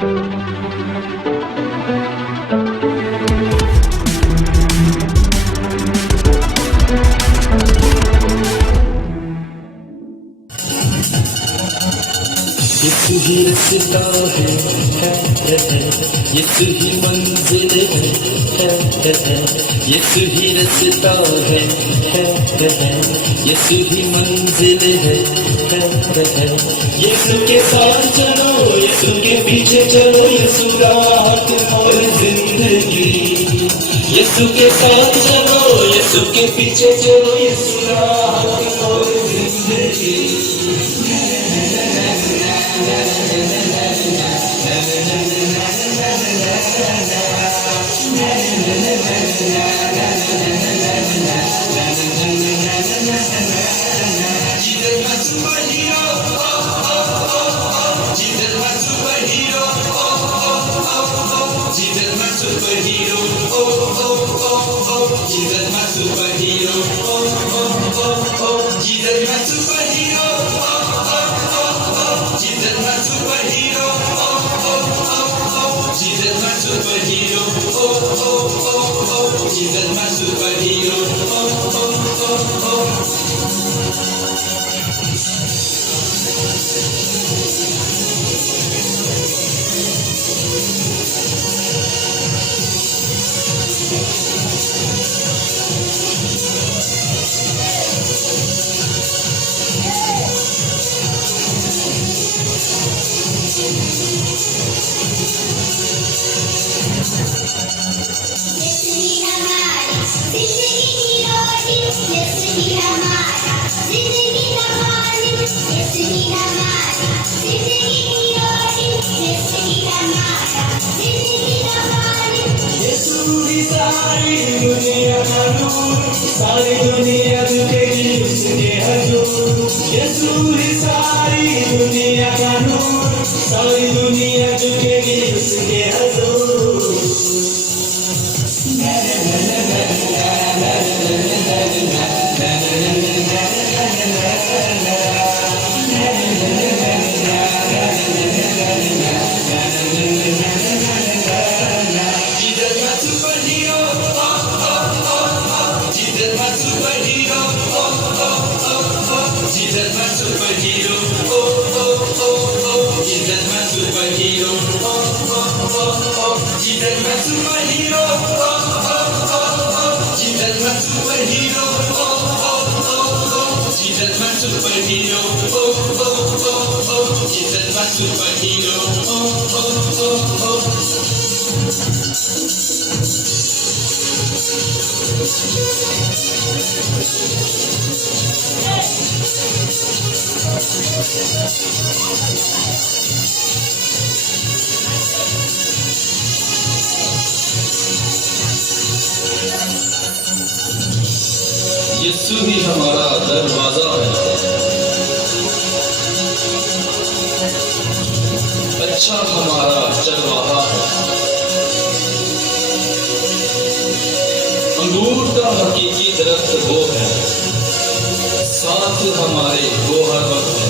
यीशु ही रास्ता है, यीशु ही मंजिल है, यीशु ही रास्ता है, यीशु ही मंजिल है। यीशु के साथ चलो, यीशु के पीछे चलो, यीशु राहत और जिंदगी। यीशु के साथ चलो, यीशु के पीछे चलो, यीशु राहत और जिंदगी। सारी दुनिया झुकेगी उसके हजूर। यीशु ही सारी दुनिया का नूर, सारी दुनिया झुकेगी उसके हजूर। यीशु ही हमारा दरवाजा है, अच्छा हमारा चरवाहा है। अंगूर का हकीकी दरख्त वो है, साथ हमारे वो हर वक्त है।